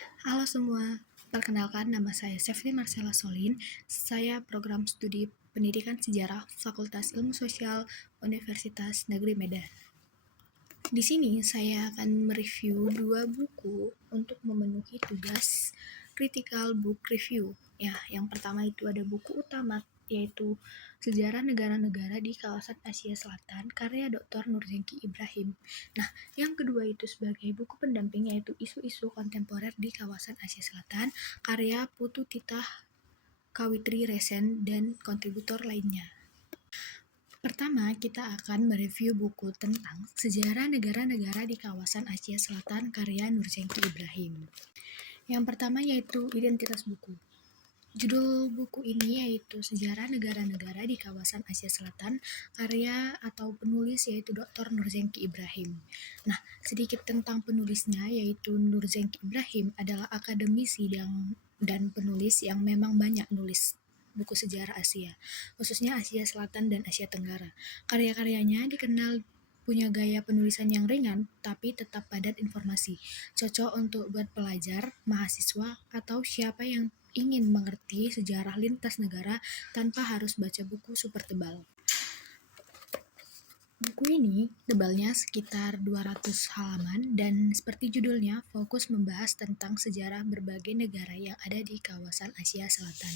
Halo semua, perkenalkan nama saya Sefri Marcella Solin. Saya program studi Pendidikan Sejarah Fakultas Ilmu Sosial Universitas Negeri Medan. Di sini saya akan mereview dua buku untuk memenuhi tugas critical book review. Ya, yang pertama itu ada buku utama yaitu Sejarah Negara-Negara di Kawasan Asia Selatan karya Dr. Nurzenki Ibrahim. Nah, yang kedua itu sebagai buku pendamping yaitu Isu-isu kontemporer di Kawasan Asia Selatan karya Putu Titah Kawitri Resen dan kontributor lainnya. Pertama, kita akan mereview buku tentang Sejarah Negara-Negara di Kawasan Asia Selatan karya Nurzenki Ibrahim. Yang pertama yaitu identitas buku. Judul buku ini yaitu Sejarah Negara-Negara di Kawasan Asia Selatan, karya atau penulis yaitu Dr. Nurzenki Ibrahim. Nah, sedikit tentang penulisnya yaitu Nurzenki Ibrahim adalah akademisi dan penulis yang memang banyak nulis buku sejarah Asia, khususnya Asia Selatan dan Asia Tenggara. Karya-karyanya dikenal punya gaya penulisan yang ringan tapi tetap padat informasi, cocok untuk buat pelajar, mahasiswa, atau siapa yang ingin mengerti sejarah lintas negara tanpa harus baca buku super tebal. Buku ini tebalnya sekitar 200 halaman dan seperti judulnya fokus membahas tentang sejarah berbagai negara yang ada di kawasan Asia Selatan.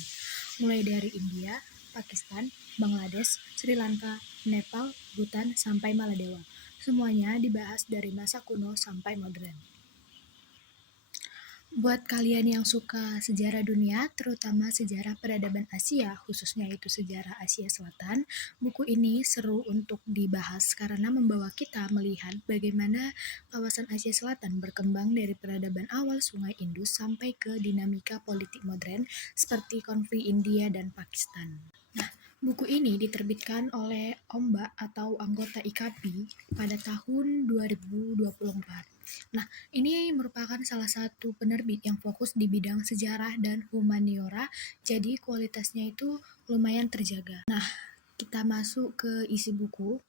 Mulai dari India, Pakistan, Bangladesh, Sri Lanka, Nepal, Bhutan, sampai Maladewa. Semuanya dibahas dari masa kuno sampai modern. Buat kalian yang suka sejarah dunia, terutama sejarah peradaban Asia, khususnya itu sejarah Asia Selatan, buku ini seru untuk dibahas karena membawa kita melihat bagaimana kawasan Asia Selatan berkembang dari peradaban awal Sungai Indus sampai ke dinamika politik modern seperti konflik India dan Pakistan. Nah, buku ini diterbitkan oleh Ombak atau anggota IKAPI pada tahun 2024. Nah, ini merupakan salah satu penerbit yang fokus di bidang sejarah dan humaniora, jadi kualitasnya itu lumayan terjaga. Nah, kita masuk ke isi buku,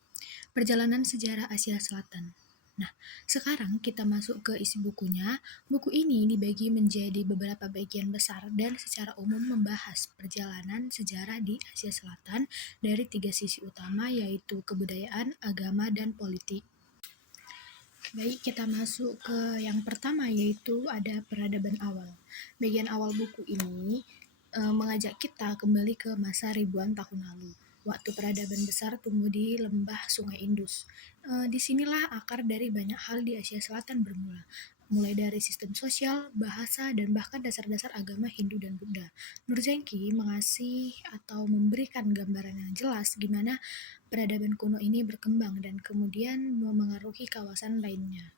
Perjalanan Sejarah Asia Selatan. Nah, sekarang kita masuk ke isi bukunya. Buku ini dibagi menjadi beberapa bagian besar dan secara umum membahas perjalanan sejarah di Asia Selatan dari 3 sisi utama yaitu kebudayaan, agama, dan politik. Baik, kita masuk ke yang pertama yaitu ada peradaban awal. Bagian awal buku ini mengajak kita kembali ke masa ribuan tahun lalu. Waktu peradaban besar tumbuh di lembah Sungai Indus. Disinilah akar dari banyak hal di Asia Selatan bermula. Mulai dari sistem sosial, bahasa, dan bahkan dasar-dasar agama Hindu dan Buddha. Nurzenki mengasih atau memberikan gambaran yang jelas gimana peradaban kuno ini berkembang dan kemudian memengaruhi kawasan lainnya.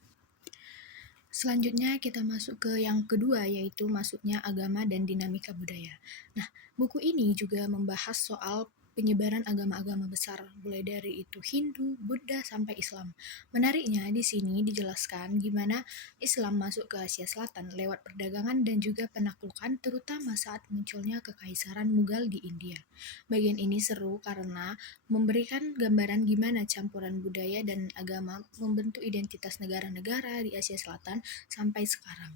Selanjutnya kita masuk ke yang kedua yaitu masuknya agama dan dinamika budaya. Nah, buku ini juga membahas soal penyebaran agama-agama besar, mulai dari itu Hindu, Buddha, sampai Islam. Menariknya di sini dijelaskan gimana Islam masuk ke Asia Selatan lewat perdagangan dan juga penaklukan, terutama saat munculnya Kekaisaran Mughal di India. Bagian ini seru karena memberikan gambaran gimana campuran budaya dan agama membentuk identitas negara-negara di Asia Selatan sampai sekarang.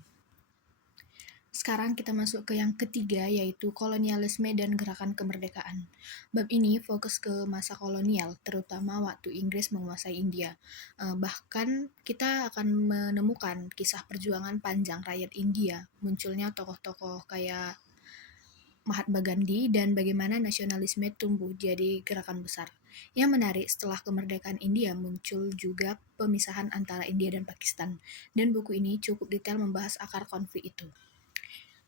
Sekarang kita masuk ke yang ketiga yaitu kolonialisme dan gerakan kemerdekaan. Bab ini fokus ke masa kolonial, terutama waktu Inggris menguasai India. Bahkan kita akan menemukan kisah perjuangan panjang rakyat India, munculnya tokoh-tokoh kayak Mahatma Gandhi dan bagaimana nasionalisme tumbuh jadi gerakan besar. Yang menarik setelah kemerdekaan India muncul juga pemisahan antara India dan Pakistan, dan buku ini cukup detail membahas akar konflik itu.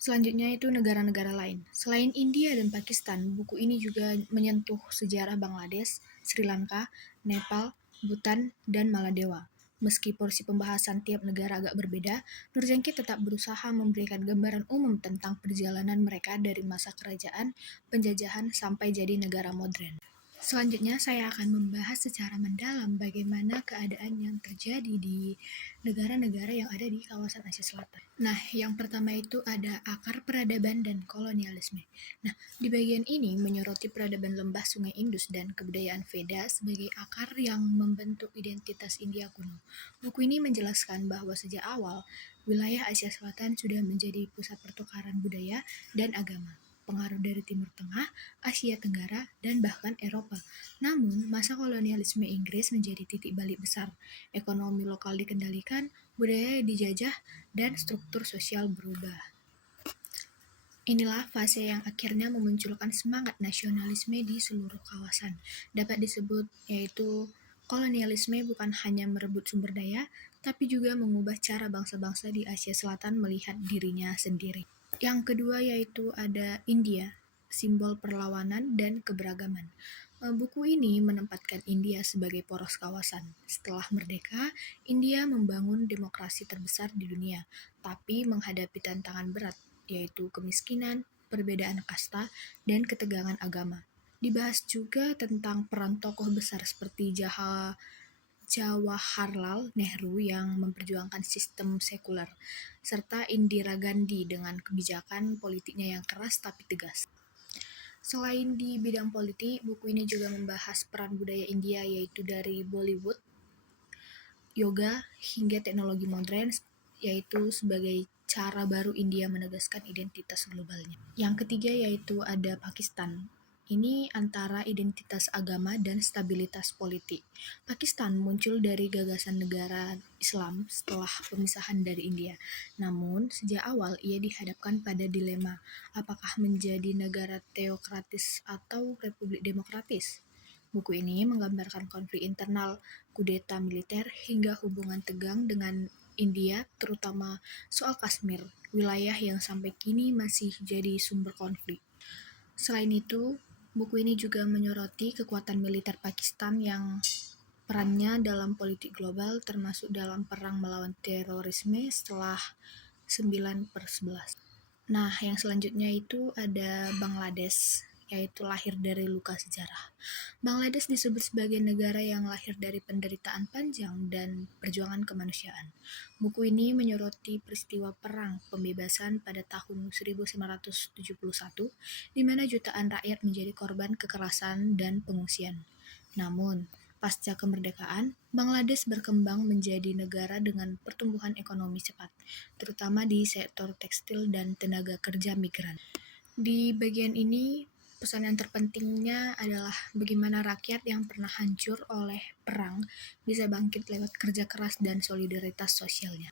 Selanjutnya itu negara-negara lain. Selain India dan Pakistan, buku ini juga menyentuh sejarah Bangladesh, Sri Lanka, Nepal, Bhutan, dan Maladewa. Meski porsi pembahasan tiap negara agak berbeda, Nurzenki tetap berusaha memberikan gambaran umum tentang perjalanan mereka dari masa kerajaan, penjajahan, sampai jadi negara modern. Selanjutnya saya akan membahas secara mendalam bagaimana keadaan yang terjadi di negara-negara yang ada di kawasan Asia Selatan. Nah, yang pertama itu ada akar peradaban dan kolonialisme. Nah, di bagian ini menyoroti peradaban lembah Sungai Indus dan kebudayaan Veda sebagai akar yang membentuk identitas India kuno. Buku ini menjelaskan bahwa sejak awal wilayah Asia Selatan sudah menjadi pusat pertukaran budaya dan agama. Pengaruh dari Timur Tengah, Asia Tenggara, dan bahkan Eropa. Namun, masa kolonialisme Inggris menjadi titik balik besar. Ekonomi lokal dikendalikan, budaya dijajah, dan struktur sosial berubah. Inilah fase yang akhirnya memunculkan semangat nasionalisme di seluruh kawasan. Dapat disebut yaitu kolonialisme bukan hanya merebut sumber daya, tapi juga mengubah cara bangsa-bangsa di Asia Selatan melihat dirinya sendiri. Yang kedua yaitu ada India, simbol perlawanan dan keberagaman. Buku ini menempatkan India sebagai poros kawasan. Setelah merdeka, India membangun demokrasi terbesar di dunia, tapi menghadapi tantangan berat, yaitu kemiskinan, perbedaan kasta, dan ketegangan agama. Dibahas juga tentang peran tokoh besar seperti Jawaharlal Nehru yang memperjuangkan sistem sekuler, serta Indira Gandhi dengan kebijakan politiknya yang keras tapi tegas. Selain di bidang politik, buku ini juga membahas peran budaya India yaitu dari Bollywood, yoga, hingga teknologi modern, yaitu sebagai cara baru India menegaskan identitas globalnya. Yang ketiga yaitu ada Pakistan. Ini antara identitas agama dan stabilitas politik. Pakistan muncul dari gagasan negara Islam setelah pemisahan dari India. Namun, sejak awal ia dihadapkan pada dilema, apakah menjadi negara teokratis atau republik demokratis. Buku ini menggambarkan konflik internal, kudeta militer, hingga hubungan tegang dengan India, terutama soal Kashmir, wilayah yang sampai kini masih jadi sumber konflik. Selain itu, buku ini juga menyoroti kekuatan militer Pakistan yang perannya dalam politik global termasuk dalam perang melawan terorisme setelah 9/11. Nah, yang selanjutnya itu ada Bangladesh, yaitu lahir dari luka sejarah. Bangladesh disebut sebagai negara yang lahir dari penderitaan panjang dan perjuangan kemanusiaan. Buku ini menyoroti peristiwa perang pembebasan pada tahun 1971, di mana jutaan rakyat menjadi korban kekerasan dan pengungsian. Namun, pasca kemerdekaan, Bangladesh berkembang menjadi negara dengan pertumbuhan ekonomi cepat, terutama di sektor tekstil dan tenaga kerja migran. Di bagian ini, pesan yang terpentingnya adalah bagaimana rakyat yang pernah hancur oleh perang bisa bangkit lewat kerja keras dan solidaritas sosialnya.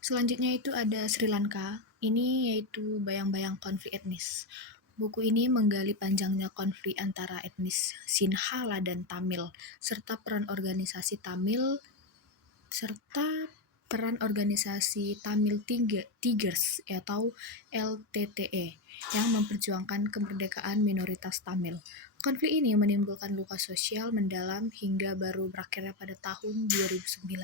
Selanjutnya itu ada Sri Lanka. Ini yaitu bayang-bayang konflik etnis. Buku ini menggali panjangnya konflik antara etnis Sinhala dan Tamil, serta peran organisasi Tamil Tigers atau LTTE yang memperjuangkan kemerdekaan minoritas Tamil. Konflik ini menimbulkan luka sosial mendalam hingga baru berakhirnya pada tahun 2009.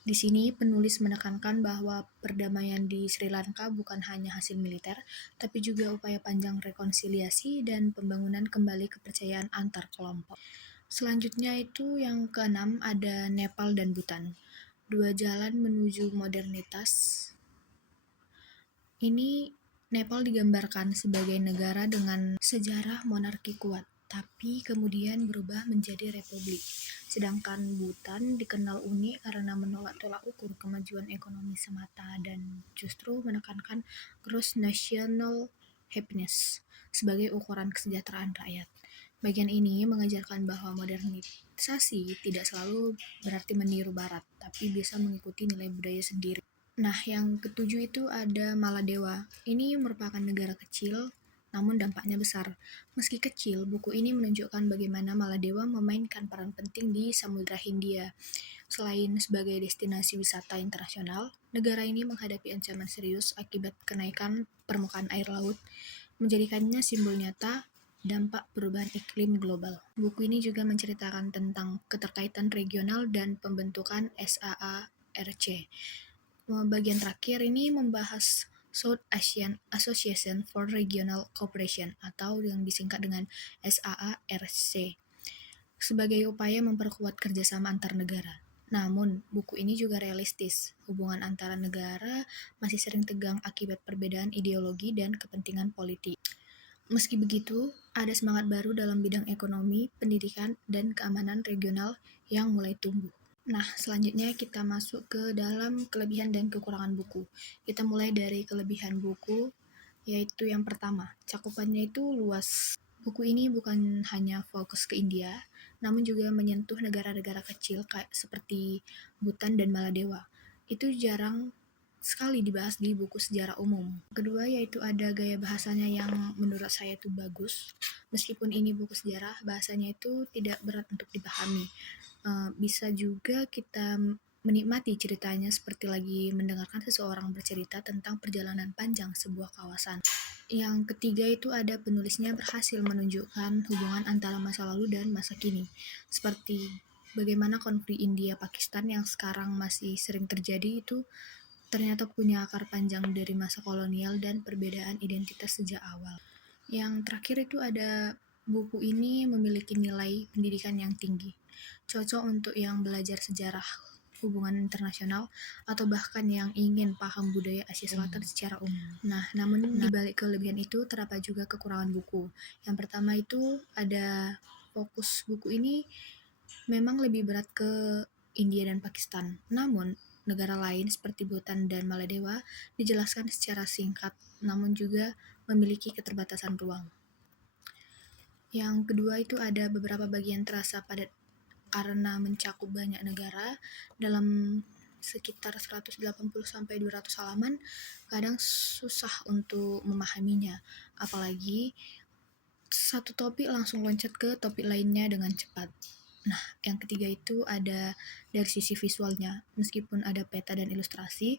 Di sini penulis menekankan bahwa perdamaian di Sri Lanka bukan hanya hasil militer, tapi juga upaya panjang rekonsiliasi dan pembangunan kembali kepercayaan antar kelompok. Selanjutnya itu yang keenam ada Nepal dan Bhutan. Dua jalan menuju modernitas. Ini Nepal digambarkan sebagai negara dengan sejarah monarki kuat, tapi kemudian berubah menjadi republik. Sedangkan Bhutan dikenal unik karena menolak tolak ukur kemajuan ekonomi semata dan justru menekankan gross national happiness sebagai ukuran kesejahteraan rakyat. Bagian ini mengajarkan bahwa modernisasi tidak selalu berarti meniru Barat, tapi bisa mengikuti nilai budaya sendiri. Nah, yang ketujuh itu ada Maladewa. Ini merupakan negara kecil, namun dampaknya besar. Meski kecil, buku ini menunjukkan bagaimana Maladewa memainkan peran penting di Samudra Hindia. Selain sebagai destinasi wisata internasional, negara ini menghadapi ancaman serius akibat kenaikan permukaan air laut, menjadikannya simbol nyata dampak perubahan iklim global. Buku ini juga menceritakan tentang keterkaitan regional dan pembentukan SAARC. Bagian terakhir ini membahas South Asian Association for Regional Cooperation atau yang disingkat dengan SAARC. sebagai upaya memperkuat kerjasama antar negara. Namun, buku ini juga realistis. Hubungan antara negara masih sering tegang akibat perbedaan ideologi dan kepentingan politik. Meski begitu, ada semangat baru dalam bidang ekonomi, pendidikan, dan keamanan regional yang mulai tumbuh. Nah, selanjutnya kita masuk ke dalam kelebihan dan kekurangan buku. Kita mulai dari kelebihan buku, yaitu yang pertama, cakupannya itu luas. Buku ini bukan hanya fokus ke India, namun juga menyentuh negara-negara kecil kayak seperti Bhutan dan Maladewa. Itu jarang sekali dibahas di buku sejarah umum. Kedua yaitu ada gaya bahasanya yang menurut saya itu bagus. Meskipun ini buku sejarah, bahasanya itu tidak berat untuk dipahami. Bisa juga kita menikmati ceritanya seperti lagi mendengarkan seseorang bercerita tentang perjalanan panjang sebuah kawasan. Yang ketiga itu ada penulisnya berhasil menunjukkan hubungan antara masa lalu dan masa kini. Seperti bagaimana konflik India-Pakistan yang sekarang masih sering terjadi itu ternyata punya akar panjang dari masa kolonial dan perbedaan identitas sejak awal. Yang terakhir itu ada buku ini memiliki nilai pendidikan yang tinggi. Cocok untuk yang belajar sejarah hubungan internasional atau bahkan yang ingin paham budaya Asia Selatan secara umum. Nah, namun di balik kelebihan itu terdapat juga kekurangan buku. Yang pertama itu ada fokus buku ini memang lebih berat ke India dan Pakistan. Namun, negara lain seperti Bhutan dan Maladewa dijelaskan secara singkat, namun juga memiliki keterbatasan ruang. Yang kedua itu ada beberapa bagian terasa padat karena mencakup banyak negara dalam sekitar 180-200 halaman, kadang susah untuk memahaminya. Apalagi satu topik langsung loncat ke topik lainnya dengan cepat. Nah, yang ketiga itu ada dari sisi visualnya. Meskipun ada peta dan ilustrasi,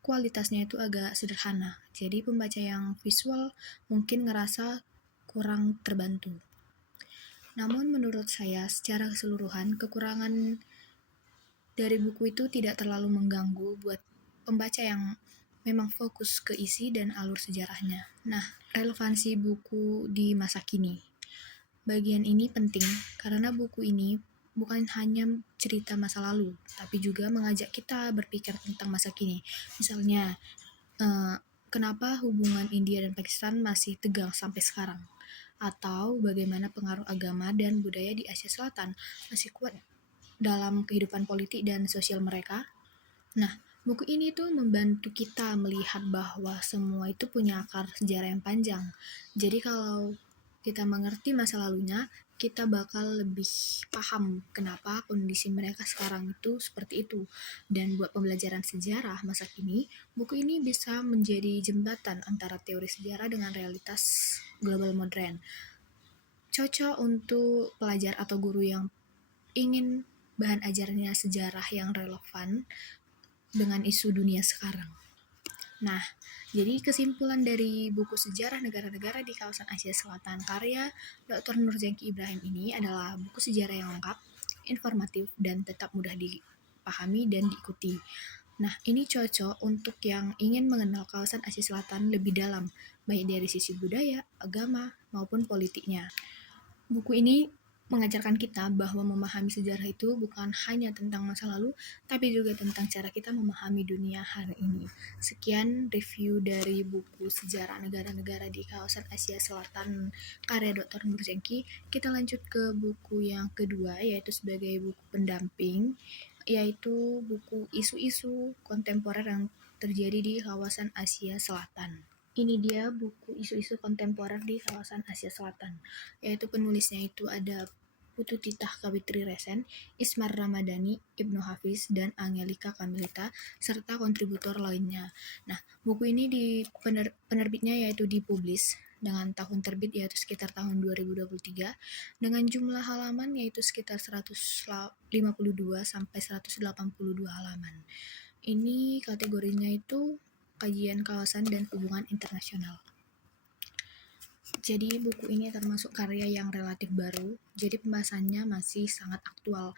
kualitasnya itu agak sederhana. Jadi pembaca yang visual mungkin ngerasa kurang terbantu. Namun menurut saya secara keseluruhan kekurangan dari buku itu tidak terlalu mengganggu buat pembaca yang memang fokus ke isi dan alur sejarahnya. Nah, relevansi buku di masa kini. Bagian ini penting karena buku ini bukan hanya cerita masa lalu, tapi juga mengajak kita berpikir tentang masa kini. Misalnya, kenapa hubungan India dan Pakistan masih tegang sampai sekarang? Atau bagaimana pengaruh agama dan budaya di Asia Selatan masih kuat dalam kehidupan politik dan sosial mereka? Nah, buku ini tuh membantu kita melihat bahwa semua itu punya akar sejarah yang panjang. Jadi kalau kita mengerti masa lalunya, kita bakal lebih paham kenapa kondisi mereka sekarang itu seperti itu. Dan buat pembelajaran sejarah masa kini, buku ini bisa menjadi jembatan antara teori sejarah dengan realitas global modern. Cocok untuk pelajar atau guru yang ingin bahan ajarnya sejarah yang relevan dengan isu dunia sekarang. Nah, jadi kesimpulan dari buku sejarah negara-negara di kawasan Asia Selatan karya Dr. Nurjengki Ibrahim ini adalah buku sejarah yang lengkap, informatif, dan tetap mudah dipahami dan diikuti. Nah, ini cocok untuk yang ingin mengenal kawasan Asia Selatan lebih dalam, baik dari sisi budaya, agama, maupun politiknya. Buku ini mengajarkan kita bahwa memahami sejarah itu bukan hanya tentang masa lalu, tapi juga tentang cara kita memahami dunia hari ini. Sekian review dari buku sejarah negara-negara di kawasan Asia Selatan karya Dr. Nurjengki. Kita lanjut ke buku yang kedua, yaitu sebagai buku pendamping, yaitu buku isu-isu kontemporer yang terjadi di kawasan Asia Selatan. Ini dia buku isu-isu kontemporer di kawasan Asia Selatan, yaitu penulisnya itu ada Putu Titah Kawitri Resen, Ismar Ramadhani, Ibnu Hafiz, dan Angelika Kamilita, serta kontributor lainnya. Nah, buku ini di penerbitnya yaitu dipublish dengan tahun terbit yaitu sekitar tahun 2023, dengan jumlah halaman yaitu sekitar 152 sampai 182 halaman. Ini kategorinya itu kajian kawasan dan hubungan internasional. Jadi buku ini termasuk karya yang relatif baru, jadi pembahasannya masih sangat aktual.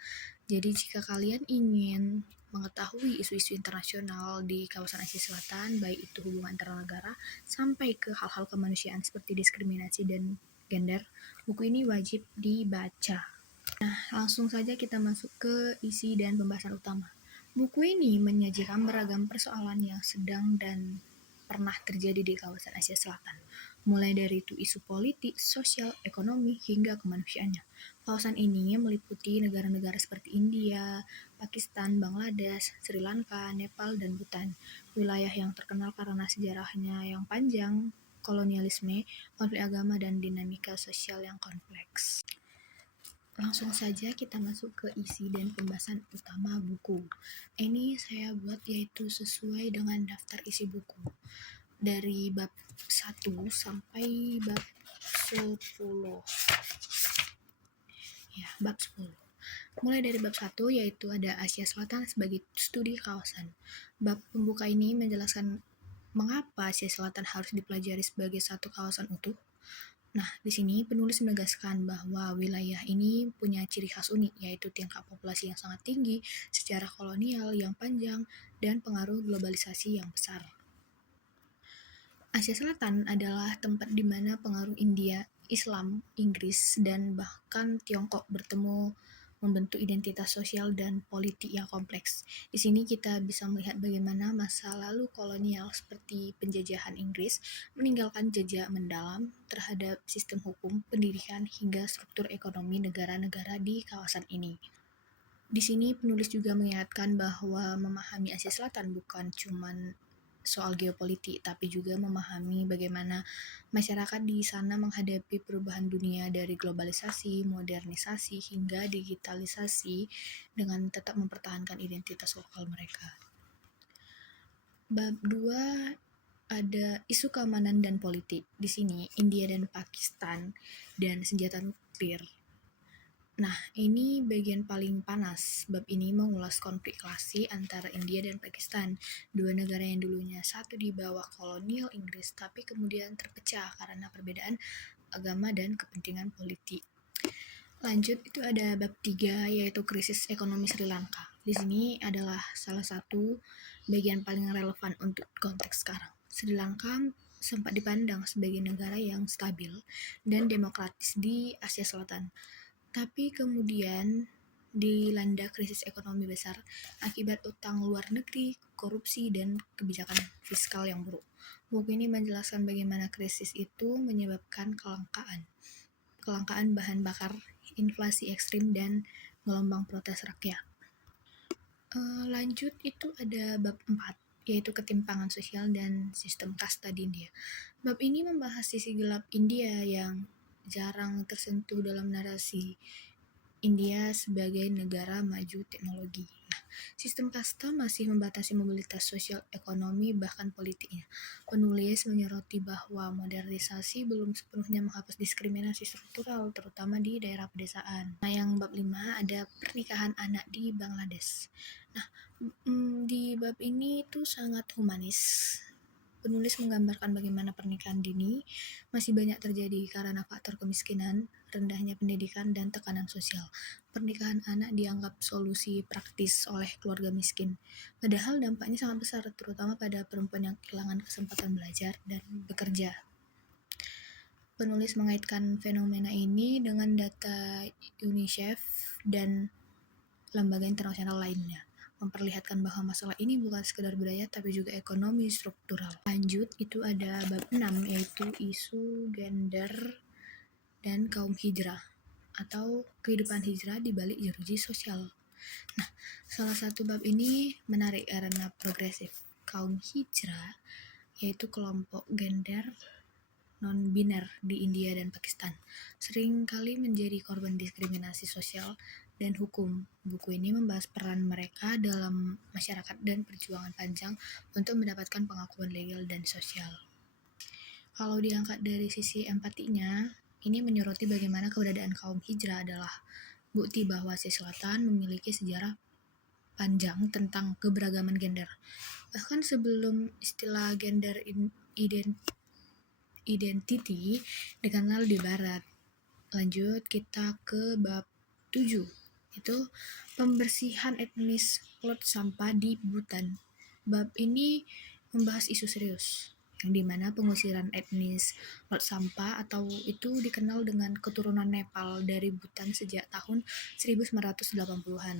Jadi jika kalian ingin mengetahui isu-isu internasional di kawasan Asia Selatan, baik itu hubungan antar negara sampai ke hal-hal kemanusiaan seperti diskriminasi dan gender, buku ini wajib dibaca. Langsung saja kita masuk ke isi dan pembahasan utama. Buku ini menyajikan beragam persoalan yang sedang dan pernah terjadi di kawasan Asia Selatan, mulai dari itu isu politik, sosial, ekonomi, hingga kemanusiaannya. Kawasan ini meliputi negara-negara seperti India, Pakistan, Bangladesh, Sri Lanka, Nepal, dan Bhutan. Wilayah yang terkenal karena sejarahnya yang panjang, kolonialisme, konflik agama, dan dinamika sosial yang kompleks. Langsung saja kita masuk ke isi dan pembahasan utama buku. Ini saya buat yaitu sesuai dengan daftar isi buku. Dari bab 1 sampai bab 10. Ya, bab 10. Mulai dari bab 1 yaitu ada Asia Selatan sebagai studi kawasan. Bab pembuka ini menjelaskan mengapa Asia Selatan harus dipelajari sebagai satu kawasan utuh. Nah, di sini penulis menegaskan bahwa wilayah ini punya ciri khas unik, yaitu tingkat populasi yang sangat tinggi, sejarah kolonial yang panjang, dan pengaruh globalisasi yang besar. Asia Selatan adalah tempat di mana pengaruh India, Islam, Inggris, dan bahkan Tiongkok bertemu membentuk identitas sosial dan politik yang kompleks. Di sini kita bisa melihat bagaimana masa lalu kolonial seperti penjajahan Inggris meninggalkan jejak mendalam terhadap sistem hukum, pendidikan, hingga struktur ekonomi negara-negara di kawasan ini. Di sini penulis juga mengingatkan bahwa memahami Asia Selatan bukan cuma soal geopolitik, tapi juga memahami bagaimana masyarakat di sana menghadapi perubahan dunia dari globalisasi, modernisasi, hingga digitalisasi dengan tetap mempertahankan identitas lokal mereka. Bab 2 ada isu keamanan dan politik. Di sini India dan Pakistan dan senjata nuklir. Nah, ini bagian paling panas. Bab ini mengulas konflik klasik antara India dan Pakistan, dua negara yang dulunya satu di bawah kolonial Inggris, tapi kemudian terpecah karena perbedaan agama dan kepentingan politik. Lanjut, itu ada bab 3, yaitu krisis ekonomi Sri Lanka. Di sini adalah salah satu bagian paling relevan untuk konteks sekarang. Sri Lanka sempat dipandang sebagai negara yang stabil dan demokratis di Asia Selatan. Tapi kemudian dilanda krisis ekonomi besar akibat utang luar negeri, korupsi, dan kebijakan fiskal yang buruk. Buku ini menjelaskan bagaimana krisis itu menyebabkan kelangkaan bahan bakar, inflasi ekstrim, dan gelombang protes rakyat. Lanjut itu ada bab 4, yaitu ketimpangan sosial dan sistem kasta di India. Bab ini membahas sisi gelap India yang jarang tersentuh dalam narasi India sebagai negara maju teknologi. Nah, sistem kasta masih membatasi mobilitas sosial, ekonomi, bahkan politiknya. Penulis menyoroti bahwa modernisasi belum sepenuhnya menghapus diskriminasi struktural, terutama di daerah pedesaan. Nah, yang bab 5 ada pernikahan anak di Bangladesh. Nah, di bab ini tuh sangat humanis. Penulis menggambarkan bagaimana pernikahan dini masih banyak terjadi karena faktor kemiskinan, rendahnya pendidikan, dan tekanan sosial. Pernikahan anak dianggap solusi praktis oleh keluarga miskin, padahal dampaknya sangat besar, terutama pada perempuan yang kehilangan kesempatan belajar dan bekerja. Penulis mengaitkan fenomena ini dengan data UNICEF dan lembaga internasional lainnya, memperlihatkan bahwa masalah ini bukan sekedar budaya tapi juga ekonomi struktural. Lanjut, itu ada bab 6, yaitu isu gender dan kaum hijrah atau kehidupan hijrah di balik jeruji sosial. Nah, salah satu bab ini menarik karena progresif. Kaum hijrah yaitu kelompok gender non-biner di India dan Pakistan sering kali menjadi korban diskriminasi sosial dan hukum. Buku ini membahas peran mereka dalam masyarakat dan perjuangan panjang untuk mendapatkan pengakuan legal dan sosial. Kalau diangkat dari sisi empatinya, ini menyoroti bagaimana keberadaan kaum hijrah adalah bukti bahwa Asia Selatan memiliki sejarah panjang tentang keberagaman gender. Bahkan sebelum istilah gender identity dikenal di barat. Lanjut kita ke bab 7, itu pembersihan etnis laut sampah di Bhutan. Bab ini membahas isu serius, yang dimana pengusiran etnis Lhots Sampa atau itu dikenal dengan keturunan Nepal dari Bhutan sejak tahun 1980-an.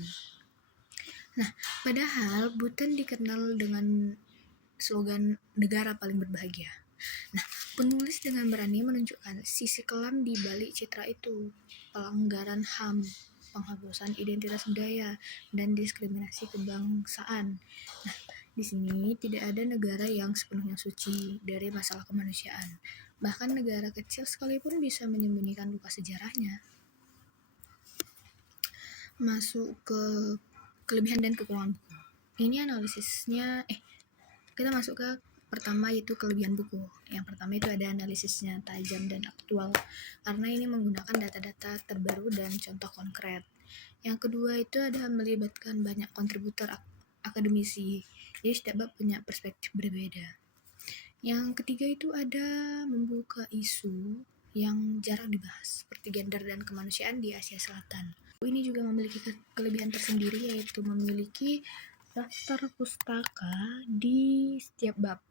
Nah, padahal Bhutan dikenal dengan slogan negara paling berbahagia. Nah, penulis dengan berani menunjukkan sisi kelam di balik citra itu, pelanggaran HAM, penghapusan identitas budaya, dan diskriminasi kebangsaan. Nah, di sini tidak ada negara yang sepenuhnya suci dari masalah kemanusiaan. Bahkan negara kecil sekalipun bisa menyembunyikan luka sejarahnya. Masuk ke kelebihan dan kekurangan buku. Ini analisisnya, kita masuk ke pertama, yaitu kelebihan buku. Yang pertama itu ada analisisnya tajam dan aktual, karena ini menggunakan data-data terbaru dan contoh konkret. Yang kedua itu ada melibatkan banyak kontributor akademisi, jadi setiap bab punya perspektif berbeda. Yang ketiga itu ada membuka isu yang jarang dibahas, seperti gender dan kemanusiaan di Asia Selatan. Ini juga memiliki kelebihan tersendiri, yaitu memiliki daftar pustaka di setiap bab.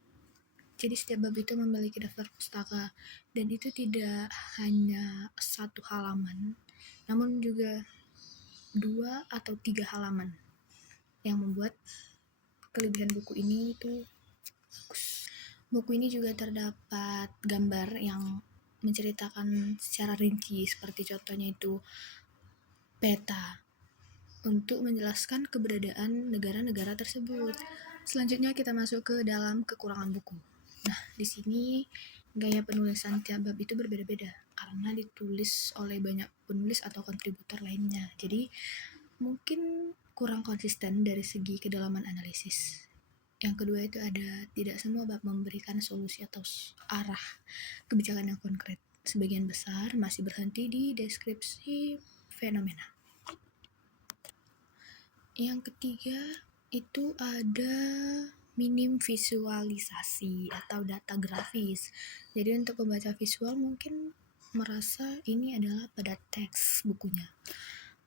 Jadi setiap bab itu memiliki daftar pustaka, dan itu tidak hanya satu halaman, namun juga 2 atau 3 halaman, yang membuat kelebihan buku ini itu bagus. Buku ini juga terdapat gambar yang menceritakan secara rinci, seperti contohnya itu peta, untuk menjelaskan keberadaan negara-negara tersebut. Selanjutnya kita masuk ke dalam kekurangan buku. Nah, di sini gaya penulisan tiap bab itu berbeda-beda karena ditulis oleh banyak penulis atau kontributor lainnya. Jadi mungkin kurang konsisten dari segi kedalaman analisis. Yang kedua itu ada tidak semua bab memberikan solusi atau arah kebijakan yang konkret. Sebagian besar masih berhenti di deskripsi fenomena. Yang ketiga itu ada minim visualisasi atau data grafis. Jadi untuk pembaca visual mungkin merasa ini adalah pada teks bukunya.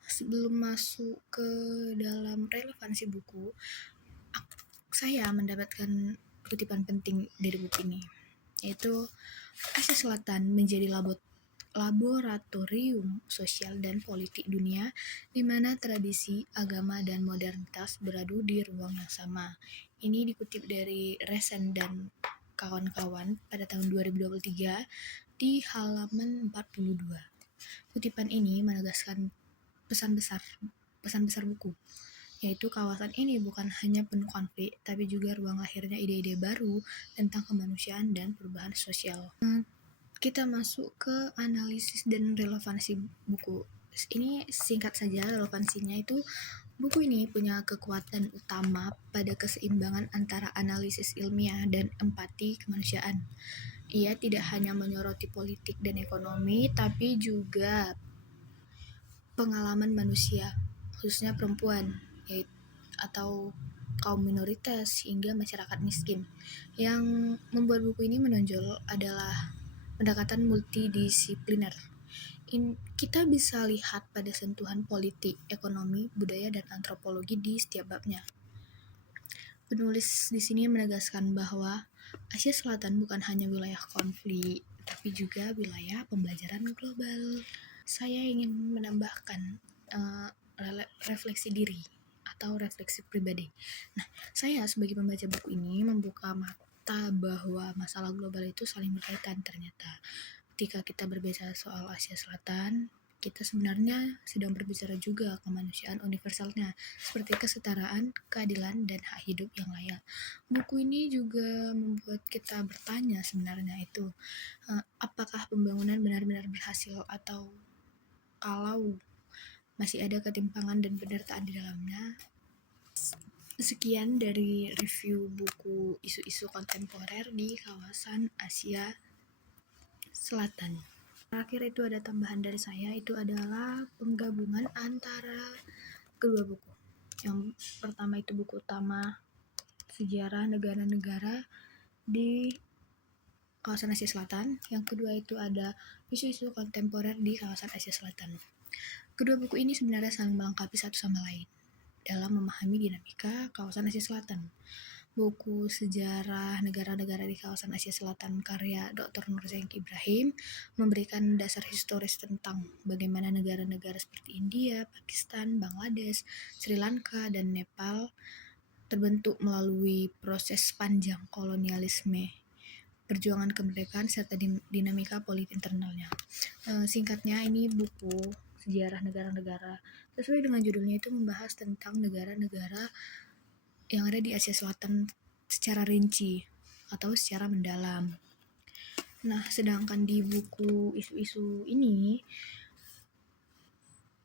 Sebelum masuk ke dalam relevansi buku, saya mendapatkan kutipan penting dari buku ini, yaitu Asia Selatan menjadi laboratorium sosial dan politik dunia, di mana tradisi, agama, dan modernitas beradu di ruang yang sama. Ini dikutip dari Resen dan kawan-kawan pada tahun 2023 di halaman 42. Kutipan ini menegaskan pesan besar buku, yaitu kawasan ini bukan hanya penuh konflik, tapi juga ruang lahirnya ide-ide baru tentang kemanusiaan dan perubahan sosial. Kita masuk ke analisis dan relevansi buku. Ini singkat saja relevansinya itu, buku ini punya kekuatan utama pada keseimbangan antara analisis ilmiah dan empati kemanusiaan. Ia tidak hanya menyoroti politik dan ekonomi, tapi juga pengalaman manusia, khususnya perempuan, atau kaum minoritas hingga masyarakat miskin. Yang membuat buku ini menonjol adalah pendekatan multidisipliner. Kita bisa lihat pada sentuhan politik, ekonomi, budaya, dan antropologi di setiap babnya. Penulis di sini menegaskan bahwa Asia Selatan bukan hanya wilayah konflik, tapi juga wilayah pembelajaran global. Saya ingin menambahkan refleksi diri atau refleksi pribadi. Nah, saya sebagai pembaca buku ini membuka mata bahwa masalah global itu saling berkaitan ternyata. Ketika kita berbicara soal Asia Selatan, kita sebenarnya sedang berbicara juga kemanusiaan universalnya, seperti kesetaraan, keadilan, dan hak hidup yang layak. Buku ini juga membuat kita bertanya sebenarnya itu, apakah pembangunan benar-benar berhasil, atau kalau masih ada ketimpangan dan penderitaan di dalamnya. Sekian dari review buku isu-isu kontemporer di kawasan Asia Selatan. Terakhir itu ada tambahan dari saya, itu adalah penggabungan antara kedua buku. Yang pertama itu buku utama sejarah negara-negara di kawasan Asia Selatan. Yang kedua itu ada isu-isu kontemporer di kawasan Asia Selatan. Kedua buku ini sebenarnya saling melengkapi satu sama lain dalam memahami dinamika kawasan Asia Selatan. buku sejarah negara-negara di kawasan Asia Selatan karya Dr. Nurzainky Ibrahim memberikan dasar historis tentang bagaimana negara-negara seperti India, Pakistan, Bangladesh, Sri Lanka, dan Nepal terbentuk melalui proses panjang kolonialisme, perjuangan kemerdekaan, serta dinamika politik internalnya. Singkatnya, ini buku sejarah negara-negara. Sesuai dengan judulnya, itu membahas tentang negara-negara yang ada di Asia Selatan secara rinci atau secara mendalam. Nah, sedangkan di buku isu-isu ini,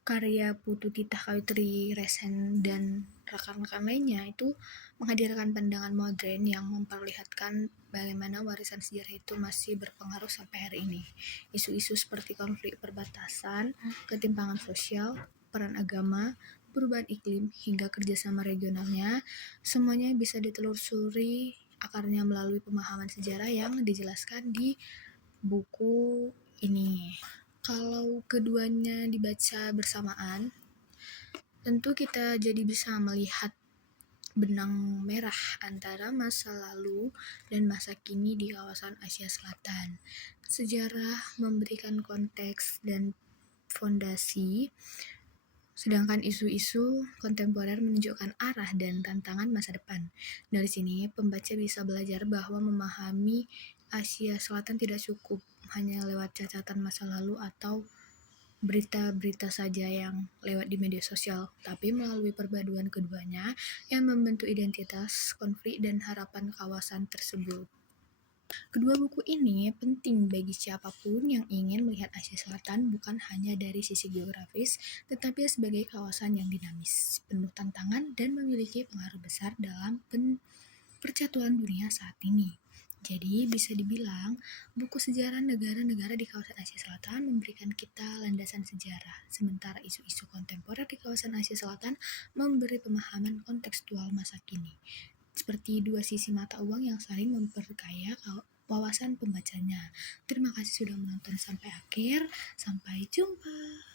karya Putu Titah Kawitri Resen dan rekan-rekan lainnya itu menghadirkan pandangan modern yang memperlihatkan bagaimana warisan sejarah itu masih berpengaruh sampai hari ini. Isu-isu seperti konflik perbatasan, ketimpangan sosial, peran agama, perubahan iklim, hingga kerjasama regionalnya, semuanya bisa ditelusuri akarnya melalui pemahaman sejarah yang dijelaskan di buku ini. Kalau keduanya dibaca bersamaan, tentu kita jadi bisa melihat benang merah antara masa lalu dan masa kini di kawasan Asia Selatan. Sejarah memberikan konteks dan fondasi, sedangkan isu-isu kontemporer menunjukkan arah dan tantangan masa depan. Dari sini, pembaca bisa belajar bahwa memahami Asia Selatan tidak cukup hanya lewat catatan masa lalu atau berita-berita saja yang lewat di media sosial, tapi melalui perpaduan keduanya yang membentuk identitas, konflik, dan harapan kawasan tersebut. Kedua buku ini penting bagi siapapun yang ingin melihat Asia Selatan bukan hanya dari sisi geografis, tetapi sebagai kawasan yang dinamis, penuh tantangan, dan memiliki pengaruh besar dalam percaturan dunia saat ini. Jadi bisa dibilang buku sejarah negara-negara di kawasan Asia Selatan memberikan kita landasan sejarah, sementara isu-isu kontemporer di kawasan Asia Selatan memberi pemahaman kontekstual masa kini. Seperti dua sisi mata uang yang saling memperkaya wawasan pembacanya. Terima kasih sudah menonton sampai akhir. Sampai jumpa.